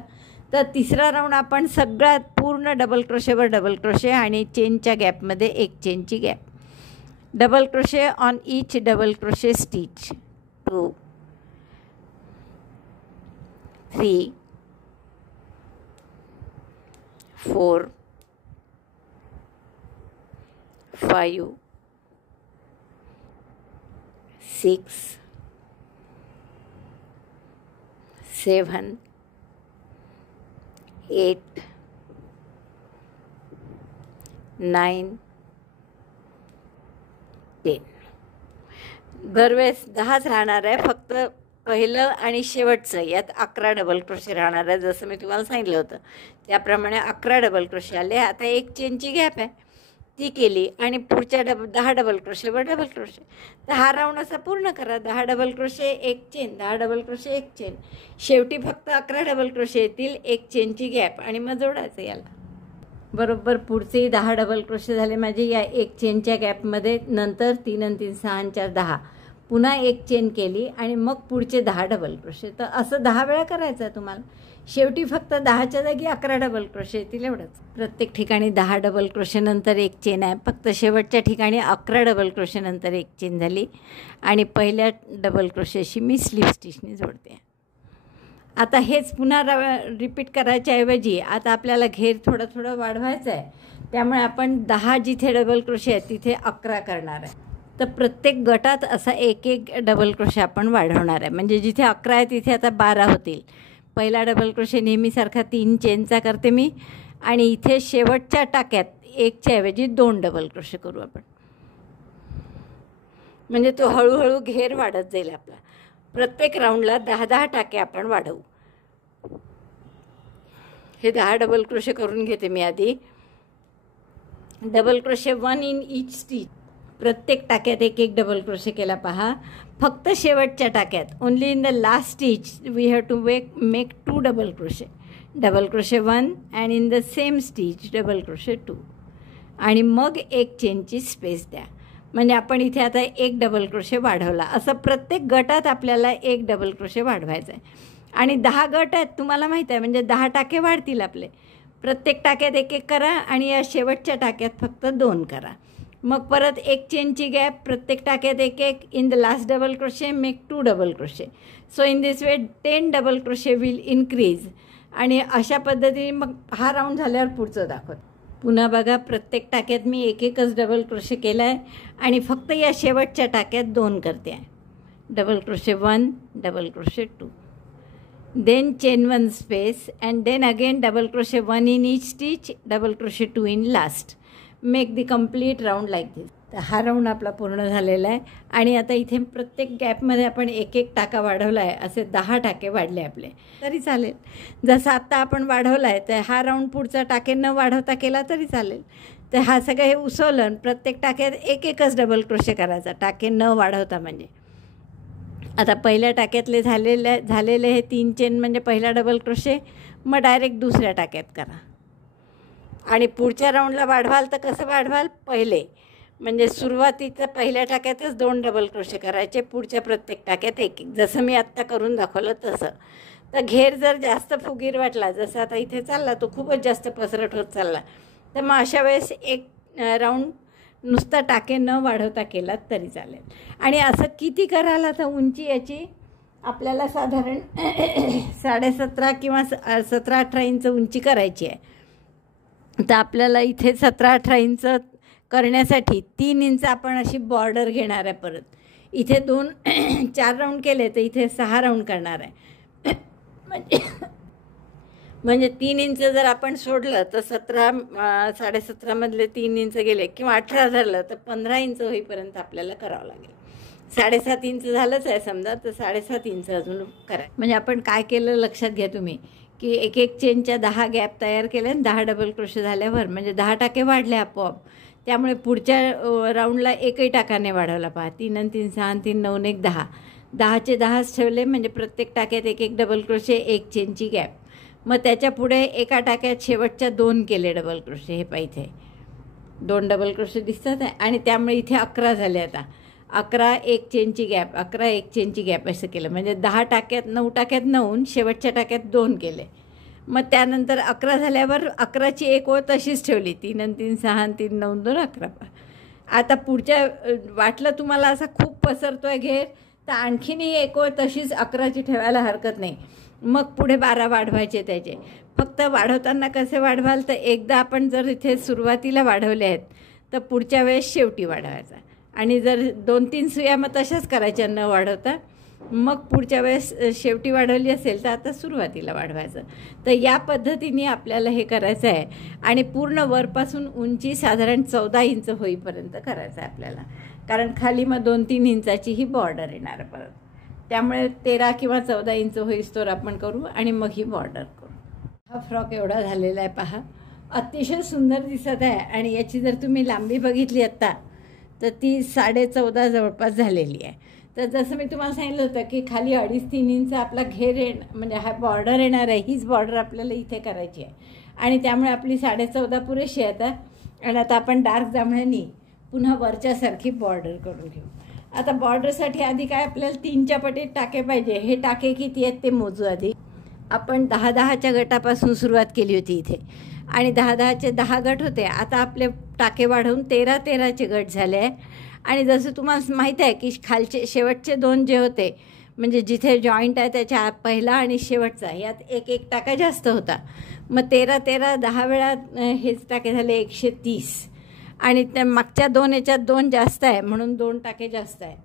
तर तिसरा राऊंड आपण सगळ्यात पूर्ण डबल क्रोशेवर डबल क्रोशे आणि चेनच्या गॅपमध्ये एक चेनची gap, double crochet on each double crochet stitch. 2 3 4 5 6 7 8 9 10. दरवेळेस 10च राहणार आहे, फक्त पहिलं आणि शेवटचं यात 11 डबल क्रोशे राहणार आहे. जसं मी तुम्हाला सांगितलं होतं त्याप्रमाणे 11 डबल क्रोशे आले. आता एक चेनची गॅप आहे ती केली आणि पुढच्या 10 डबल क्रोशेवर डबल क्रोशे. तर हा राऊंड असा पूर्ण करा. 10 डबल क्रोशे एक चेन, 10 डबल क्रोशे एक चेन, शेवटी फक्त 11 डबल क्रोशे येतील, एक चेनची गॅप आणि मग जोडायचं याला. बरोबर पुढचे 10 डबल क्रोशे झाले माझे या एक चेनच्या गॅपमध्ये. नंतर 3 आणि 3 6 आणि 4 10, पुन्हा एक चेन केली आणि मग पुढचे 10 डबल क्रोशे. तर असं 10 वेळा करायचं आहे तुम्हाला. शेवटी फक्त 10च्या जागी 11 डबल क्रोशे येतील एवढंच. प्रत्येक ठिकाणी 10 डबल क्रोशे नंतर एक चेन आहे, फक्त शेवटच्या ठिकाणी 11 डबल क्रोशे नंतर एक चेन झाली आणि पहिल्या डबल क्रोशेशी मी स्लीप स्टिचने जोडते. आता हेच पुन्हा रिपीट करायच्या ऐवजी आता आपल्याला घेर थोडं थोडं वाढवायचं आहे, त्यामुळे आपण 10 जिथे डबल क्रोशे आहेत तिथे 11 करणार आहे. तर प्रत्येक गटात असा एक एक डबल क्रोशे आपण वाढवणार आहे. म्हणजे जिथे 11 आहे तिथे आता 12 होतील. पहिला डबल क्रोशे नेहमीसारखा 3 चेनचा करते मी आणि इथे शेवटच्या टाक्यात एकच्या ऐवजी 2 डबल क्रोशे करू आपण. म्हणजे तो हळूहळू घेर वाढत जाईल आपला. प्रत्येक राऊंडला 10 टाके आपण वाढवू. हे 10 डबल क्रोशे करून घेते मी आधी. Double crochet 1 in each stitch. प्रत्येक टाक्यात एक एक डबल क्रोशे केला पहा. फक्त शेवटच्या टाक्यात only in the last stitch we have to make 2 double crochet. Double crochet 1 and in the same stitch double crochet 2 आणि मग एक चेनची स्पेस द्या. म्हणजे आपण इथे आता एक डबल क्रोशे वाढवला. असं प्रत्येक गटात आपल्याला एक डबल क्रोशे वाढवायचं आहे. आणि 10 गट आहेत तुम्हाला माहीत आहे, म्हणजे 10 टाके वाढतील आपले. प्रत्येक टाक्यात एक एक करा आणि या शेवटच्या टाक्यात फक्त 2 करा. मग परत एक चेनची गॅप, प्रत्येक टाक्यात एक एक. In the last double crochet make 2 double crochet. So in this way 10 double crochet will increase. आणि अशा पद्धतीने मग हा राऊंड झाल्यावर पुढचं दाखवत. पुन्हा बघा प्रत्येक टाक्यात मी एक एकच डबल क्रोशे केला आहे आणि फक्त या शेवटच्या टाक्यात 2 करते आहे. Double crochet 1 double crochet 2, then chain 1 space and then again double crochet 1 in each stitch, double crochet 2 in last. Make the complete round like this. तर हा राऊंड आपला पूर्ण झालेला आहे आणि आता इथे प्रत्येक गॅपमध्ये आपण एक एक टाका वाढवला आहे. असे 10 टाके वाढले आपले तरी चालेल. जसं आत्ता आपण वाढवला आहे तर हा राऊंड पुढचा टाके न वाढवता केला तरी चालेल. तर हा सगळं हे उसवलं, प्रत्येक टाक्यात एक एकच डबल क्रोशे करायचा टाके न वाढवता. म्हणजे आता पहिल्या टाक्यातले झालेले हे 3 चेन म्हणजे पहिला डबल क्रोशे, मग डायरेक्ट दुसऱ्या टाक्यात करा. आणि पुढच्या राऊंडला वाढवाल तर कसं वाढवाल, पहिले म्हणजे सुरुवातीच्या पहिल्या टाक्यातच 2 डबल क्रोशे करायचे, पुढच्या प्रत्येक टाक्यात एक एक, जसं मी आत्ता करून दाखवलं तसं. तर घेर जर जास्त फुगीर वाटला, जसं आता इथे चालला तो खूपच जास्त पसरट होत चालला, तर मग अशा वेळेस एक राऊंड नुसता टाके न वाढवता केला तरी चालेल. आणि असं किती कराल, आता उंची याची आपल्याला साधारण 17.5 किंवा 17-18 इंच उंची करायची आहे. तर आपल्याला इथे 17-18 इंच करण्यासाठी 3 इंच आपण अशी बॉर्डर घेणार आहे. परत इथे 4 राऊंड केले तर इथे 6 राऊंड करणार आहे. म्हणजे 3 इंच जर आपण सोडलं तर 17.5 3 इंच गेले किंवा 18 झालं तर 15 इंच होईपर्यंत आपल्याला करावं लागेल. 7.5 इंच झालंच आहे समजा, तर 7.5 इंच अजून करा. म्हणजे आपण काय केलं लक्षात घ्या तुम्ही, की एक चेनच्या 10 गॅप तयार केले आणि 10 डबल क्रोशे झाल्यावर म्हणजे 10 टाके वाढले आपोआप. त्यामुळे पुढच्या राऊंडला एकही टाकाने वाढवला पहा. 3 आणि 3 6 आणि 3 9 1 10. 10चे 10च ठेवले म्हणजे प्रत्येक टाक्यात एक डबल क्रोशे, एक चेनची गॅप. मग त्याच्या पुढे एका टाक्यात शेवटच्या 2 केले डबल क्रोशे. हे पहा इथे 2 डबल क्रोशे दिसतात आहे आणि त्यामुळे इथे 11 झाले. आता 11 एक चेनची गॅप, 11 एक चेनची गॅप असं केलं. म्हणजे 10 टाक्यात 9 टाक्यात 9, शेवटच्या टाक्यात 2 केले. मग त्यानंतर 11 झाल्यावर 11ची एक ओळ तशीच ठेवली. 3 आणि 3 6 आणि 3 9 2 11. आता पुढच्या वाटलं तुम्हाला असा खूप पसरतो आहे घेर तर आणखीनही एक ओळ तशीच 11ची ठेवायला हरकत नाही. मग पुढे 12 वाढवायचे त्याचे. फक्त वाढवताना कसे वाढवाल तर एकदा आपण जर इथे सुरुवातीला वाढवले आहेत तर पुढच्या वेळेस शेवटी वाढवायचा. आणि जर 2-3 सुया मग तशाच करायच्या न वाढवता. मग पुढच्या वेळेस शेवटी वाढवली असेल तर आता सुरुवातीला वाढवायचं. तर या पद्धतीने आपल्याला हे करायचं आहे. आणि पूर्ण वरपासून उंची साधारण 14 इंच होईपर्यंत करायचं आहे आपल्याला. कारण खाली मग 2-3 इंचाची ही बॉर्डर येणार परत. त्यामुळे 13 किंवा 14 इंच होईस्तोवर आपण करू आणि मग ही बॉर्डर करू. हा फ्रॉक एवढा झालेला आहे पहा. अतिशय सुंदर दिसत आहे. आणि याची जर तुम्ही लांबी बघितली आत्ता तर ती 14.5 जवळपास झालेली आहे. तर जसं मी तुम्हाला सांगितलं होतं की खाली 2.5-3 इंच आपला घेर म्हणजे हा बॉर्डर येणार आहे. हीच बॉर्डर आपल्याला इथे करायची आहे. आणि त्यामुळे आपली 14.5 पुरेशी आहे आता. आणि आता आपण डार्क जांभळ्यानी पुन्हा वरच्यासारखी बॉर्डर करून घेऊ. आता बॉर्डरसाठी आधी काय आपल्याला 3च्या पटीत टाके पाहिजे. हे टाके किती आहेत ते मोजू आधी. आपण 10-10च्या गटापासून सुरुवात केली होती इथे आणि 10-10चे 10 गट होते. आता आपले टाके वाढवून 13-13चे गट झाले आहे. आणि जसं तुम्हाला माहीत आहे की खालचे शेवटचे 2 जे होते म्हणजे जिथे जॉईंट आहे त्याच्या पहिला आणि शेवटचा यात एक टाका जास्त होता. मग 13-13 10 वेळा हेच टाके झाले 130. आणि त्या मागच्या 2 याच्यात 2 जास्त आहे म्हणून 2 टाके जास्त आहे.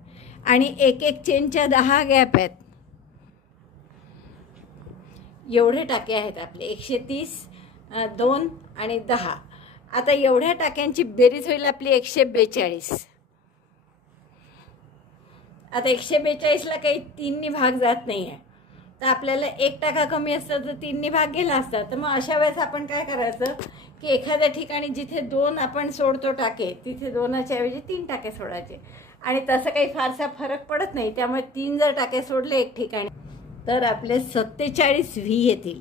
आणि एक चेनच्या 10 गॅप आहेत. एवढे टाके आहेत आपले 130, 2 आणि 10. आता एवढ्या टाक्यांची बेरीज होईल आपली 142. आता 142ला काही 3नी भाग जात नाही आहे. तर आपल्याला 1 टाका कमी असता तर 3नी भाग गेला असता. तर मग अशा वेळेस आपण काय करायचं की एखाद्या ठिकाणी जिथे 2 आपण सोडतो टाके तिथे 2च्या ऐवजी 3 टाके सोडायचे. आणि तसं काही फारसा फरक पडत नाही. त्यामुळे 3 जर टाके सोडले एक ठिकाणी तर आपले 47 व्ही येतील.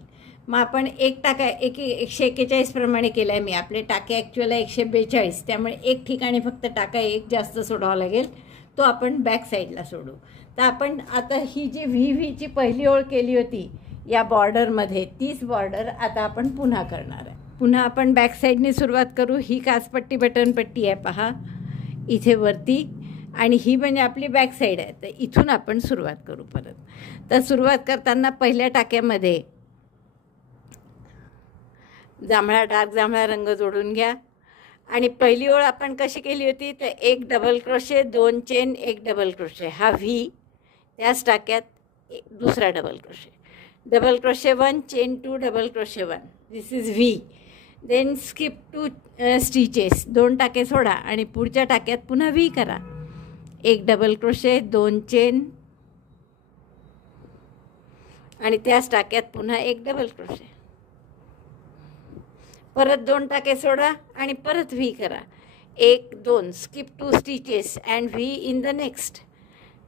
मग आपण 1 टाका 141 प्रमाणे केलं आहे मी. आपले टाके ॲक्च्युअल 142. त्यामुळे एक ठिकाणी फक्त टाका 1 जास्त सोडावा लागेल. तो आपण बॅक साईडला सोडू. तर आपण आता ही जी व्हीची पहिली ओळ केली होती या बॉर्डरमध्ये तीच बॉर्डर आता आपण पुन्हा करणार आहे. पुन्हा आपण बॅक साईडने सुरुवात करू. ही काचपट्टी बटनपट्टी आहे पहा इथे वरती. आणि ही म्हणजे आपली बॅक साईड आहे. तर इथून आपण सुरुवात करू परत. तर सुरुवात करताना पहिल्या टाक्यामध्ये डार्क जांभळा रंग जोडून घ्या. आणि पहिली ओळ आपण कशी केली होती तर 1 double crochet, 2 chain, 1 double crochet हा व्ही. त्याच टाक्यात दुसरा double crochet, double crochet 1 chain 2 double crochet 1. This is V. Then skip 2 stitches. 2 टाके सोडा आणि पुढच्या टाक्यात पुन्हा व्ही करा. 1 डबल क्रोशे, 2 चेन आणि त्याच टाक्यात पुन्हा 1 डबल क्रोशे. परत 2 टाके सोडा आणि परत व्ही करा. 1 2 skip 2 stitches and V in the next.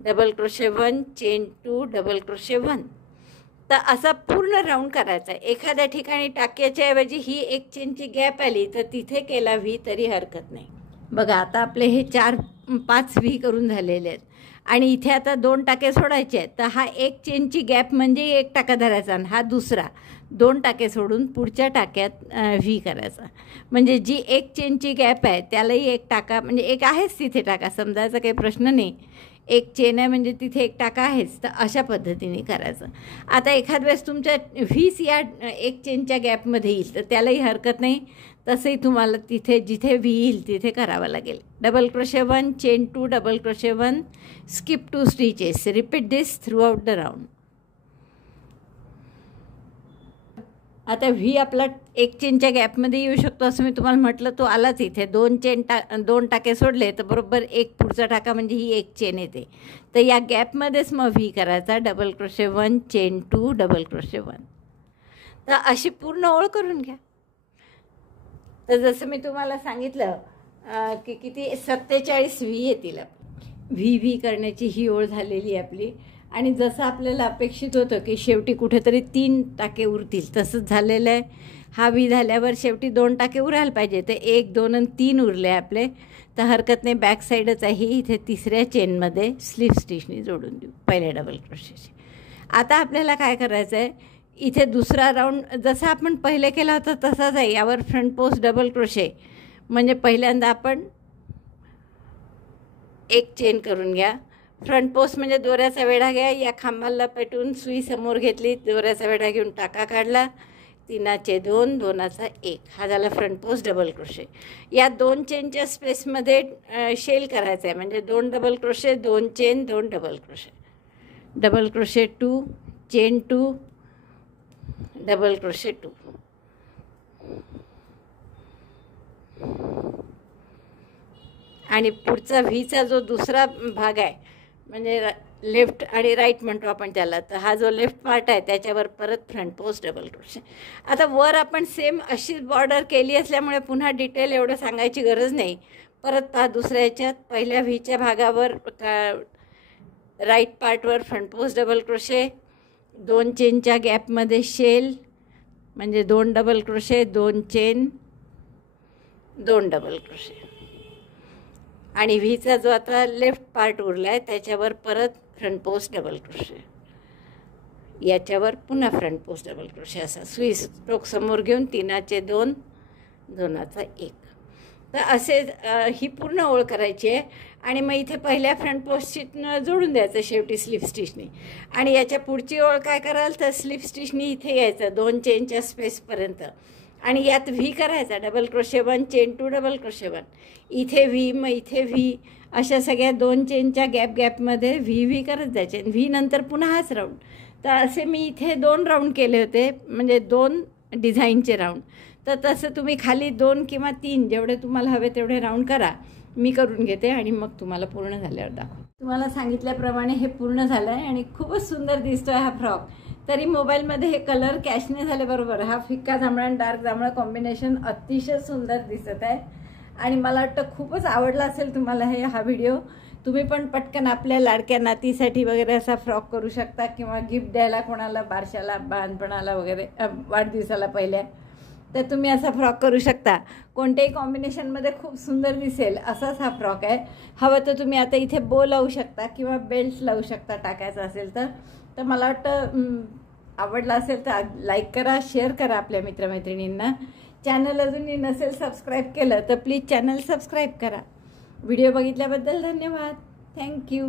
Double crochet 1 chain 2 double crochet 1. तर असा पूर्ण राऊंड करायचा. एखाद्या ठिकाणी टाक्याच्या ऐवजी ही 1 चेनची गॅप आली तर तिथे केला व्ही तरी हरकत नाही. बघा आता आपले हे 4-5 व्ही करून झालेले आहेत. आणि इथे आता 2 टाके सोडायचे आहेत. तर हा 1 चेनची गॅप म्हणजे 1 टाका धरायचा आणि हा दुसरा 2 टाके सोडून पुढच्या टाक्यात व्ही करायचा. म्हणजे जी 1 चेनची गॅप आहे त्यालाही 1 टाका म्हणजे एक आहेच तिथे टाका समजायचा काही प्रश्न नाही. 1 चेन आहे म्हणजे तिथे 1 टाका आहेच. तर अशा पद्धतीने करायचं. आता एखाद वेळेस तुमच्या व्हीच या 1 चेनच्या गॅपमध्ये येईल तर त्यालाही हरकत नाही. तसंही तुम्हाला तिथे जिथे व्ही येईल तिथे करावं लागेल. Double crochet 1, chain 2, double crochet 1, skip 2 stitches. Repeat this throughout the round. आता व्ही आपला एक चेनच्या गॅपमध्ये येऊ शकतो असं मी तुम्हाला म्हटलं, तो आलाच इथे. दोन टाके सोडले तर बरोबर एक पुढचा टाका म्हणजे ही एक चेन येते. तर या गॅपमध्येच मग व्ही करायचा. Double crochet 1, chain 2, double crochet 1. तर अशी पूर्ण ओळ करून घ्या. तर जसं मी तुम्हाला सांगितलं की किती 47 व्ही येतील. व्ही करण्याची ही ओळ झालेली आहे आपली. आणि जसं आपल्याला अपेक्षित होतं की शेवटी कुठेतरी 3 टाके उरतील तसंच झालेलं आहे. हा व्ही झाल्यावर शेवटी 2 टाके उरायला पाहिजे. तर 1, 2 आणि 3 उरले आपले. तर हरकत नाही, बॅक साईडच आहे इथे तिसऱ्या चेनमध्ये स्लीप स्टिचनी जोडून देऊ पहिल्या डबल क्रोशेची. आता आपल्याला काय करायचं आहे, इथे दुसरा राऊंड जसा आपण पहिले केला होता तसाच आहे. यावर फ्रंट पोस्ट डबल क्रोशे म्हणजे पहिल्यांदा आपण एक चेन करून घ्या. फ्रंट पोस्ट म्हणजे दोऱ्याचा वेढा घ्या. या खांबाला पेटून सुई समोर घेतली, दोऱ्याचा वेढा घेऊन टाका काढला. 3चे 2, 2चा 1. हा झाला फ्रंट पोस्ट डबल क्रोशे. या 2 चेनच्या स्पेसमध्ये शेल करायचं आहे म्हणजे 2 double crochet, 2 chain, 2 double crochet. Double crochet 2, chain 2, double crochet 2. आणि पुढचा व्हीचा जो दुसरा भाग आहे म्हणजे लेफ्ट आणि राईट म्हणतो आपण त्याला, तर हा जो लेफ्ट पार्ट आहे त्याच्यावर परत फ्रंट पोस्ट डबल क्रोशे. आता वर आपण सेम अशीच बॉर्डर केली असल्यामुळे पुन्हा डिटेल एवढं सांगायची गरज नाही. परत पहा दुसऱ्या ह्याच्यात पहिल्या व्हीच्या भागावर राईट पार्टवर फ्रंट पोस्ट डबल क्रोशे, 2 चेनच्या गॅपमध्ये शेल म्हणजे 2 double crochet, 2 chain, 2 double crochet. आणि व्हीचा जो आता लेफ्ट पार्ट उरला आहे त्याच्यावर परत फ्रंट पोस्ट डबल क्रोशे. याच्यावर पुन्हा फ्रंट पोस्ट डबल क्रोशे. असा सुई स्ट्रोक समोर घेऊन 3चे 2, 2चा 1. तर असे ही पूर्ण ओळ करायची आहे. आणि मग इथे पहिल्या फ्रंट पोस्टची जोडून द्यायचं शेवटी स्लीप स्टिचनी. आणि याच्या पुढची ओळ काय कराल तर स्लीप स्टिचनी इथे यायचं 2 चेनच्या स्पेसपर्यंत. आणि यात व्ही करायचा. Double crochet 1, chain 2, double crochet 1. इथे व्ही, मग इथे व्ही, अशा सगळ्या 2 चेनच्या गॅपमध्ये व्ही करत जायचे. व्ही नंतर पुन्हा हाच राऊंड. तर असे मी इथे 2 राऊंड केले होते म्हणजे 2 डिझाईनचे राऊंड. तर तसं तुम्ही खाली 2 किंवा 3 जेवढे तुम्हाला हवे तेवढे राऊंड करा. मी करून घेते आणि मग तुम्हाला पूर्ण झाल्यावर दाखव. तुम्हाला सांगितल्याप्रमाणे हे पूर्ण झालं आहे आणि खूपच सुंदर दिसतो आहे हा फ्रॉक. तरी मोबाईलमध्ये हे कलर कॅच नाही झाले बरोबर. हा फिक्का जांभळा आणि डार्क जांभळा कॉम्बिनेशन अतिशय सुंदर दिसत आहे आणि मला वाटतं खूपच आवडला असेल तुम्हाला हा व्हिडिओ. तुम्ही पण पटकन आपल्या लाडक्या नातीसाठी वगैरे असा फ्रॉक करू शकता किंवा गिफ्ट द्यायला कोणाला बारशाला, बाळपणाला वगैरे, वाढदिवसाला पहिल्या, तर तुम्ही असा फ्रॉक करू शकता. कोणत्याही कॉम्बिनेशनमध्ये खूप सुंदर दिसेल असाच हा फ्रॉक आहे. हवं तर तुम्ही आता इथे बो लावू शकता किंवा बेल्ट लावू शकता टाकायचा असेल तर. तर मला वाटतं आवडला असेल तर लाईक करा, शेअर करा आपल्या मित्रमैत्रिणींना. चॅनल अजूनही नसेल सबस्क्राईब केलं तर प्लीज चॅनल सबस्क्राईब करा. व्हिडिओ बघितल्याबद्दल धन्यवाद. थँक्यू.